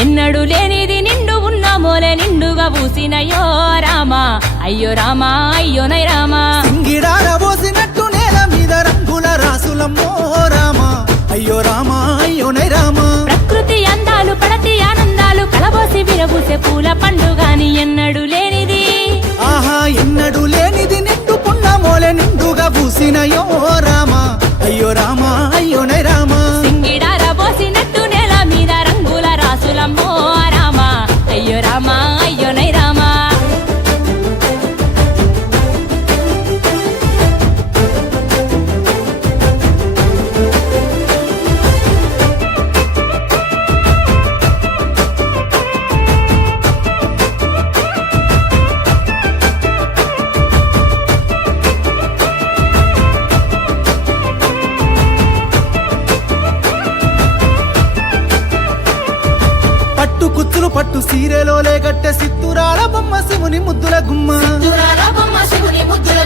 ఎన్నడు లేనిది నిండు ఉన్న మోలే నిండుగా పూసినయో రామా అయ్యో రామా అయ్యోనై రామా సింగిడార పోసినట్టు నేల మీద రంగుల రాసులమ్మో రామా అయ్యో రామా అయ్యోనై రామా ప్రకృతి అందాలు పడతి ఆనందాలు కలబోసి విరబూసే పూల పండుగాని ఎన్నడు లేనిది ఆహా ఎన్నడు లేనిది నిండు పున్న మోలే నిండుగా పూసినయో రామా అయ్యో రామా అయ్యోనై రామా సింగిడార పోసినట్టు నేల మీద రంగుల రాసులమ్మో రామా అయ్యో రామా అయ్యోనై రామా పట్టు కుచ్చులు పట్టు సీరెలోలే గట్టె సిత్తురాల బొమ్మ శివుని ముద్దుల గుమ్మ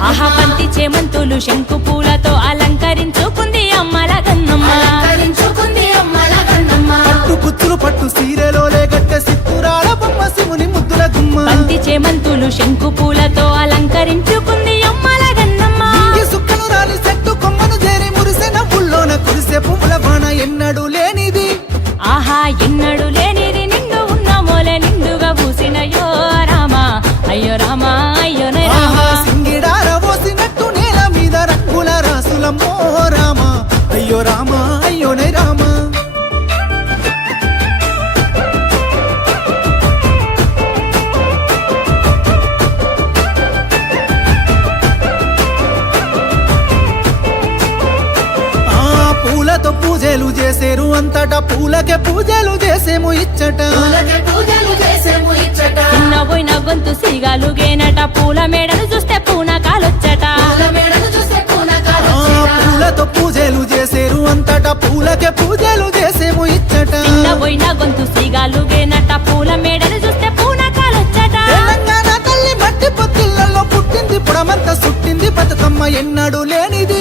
ఆహా బంతి చేమంతులు శంకు పూలతో అలంకరించుకుంది అమ్మల గన్నమ్మ పట్టు కుచ్చులు పట్టు సీరెలోలే గట్టె సిత్తురాల బొమ్మ శివుని ముద్దుల గుమ్మ బంతి చేమంతులు శంకు పూలతో అలంకరించుకుంది అమ్మల గన్నమ్మ ఈ సుక్కలు రాని చెట్టు కొమ్మను చేరి మురిసెన పుల్లోన కురిసే పువ్వుల బాణ ఎన్నడు లేనిది ఆహా ఎన్నడు లేనిది నిండు ఉన్న మోలే నిండుగా పూసినయో రామా అయ్యో రామా అయ్యోనే ఆహా రామా సింగిడార పోసినట్టు నేల మీద రంగుల రాసులమ్మో రామా అయ్యో రామా అయ్యోనై రామా ఆ పూలతో పూజలు చేసేరు అంతటా పూలకే పూజలు చేసేము ఇచ్చట చిన్న పోయిన గొంతు సిగాలుగేనట పూల మేడలు చూస్తే పూనకాలొచ్చట ఆ పూలతో పూజలు చేసేరు అంతటా పూలకే పూజలు చేసేము ఇచ్చట చిన్న పోయిన గొంతు సిగాలుగేనట పూల మేడలు చూస్తే పూనకాలొచ్చట తెలంగాణ తల్లి మట్టి పొత్తిళ్లలో పుట్టింది పుడమంతా సుట్టింది బతుకమ్మ ఎన్నడు లేనిది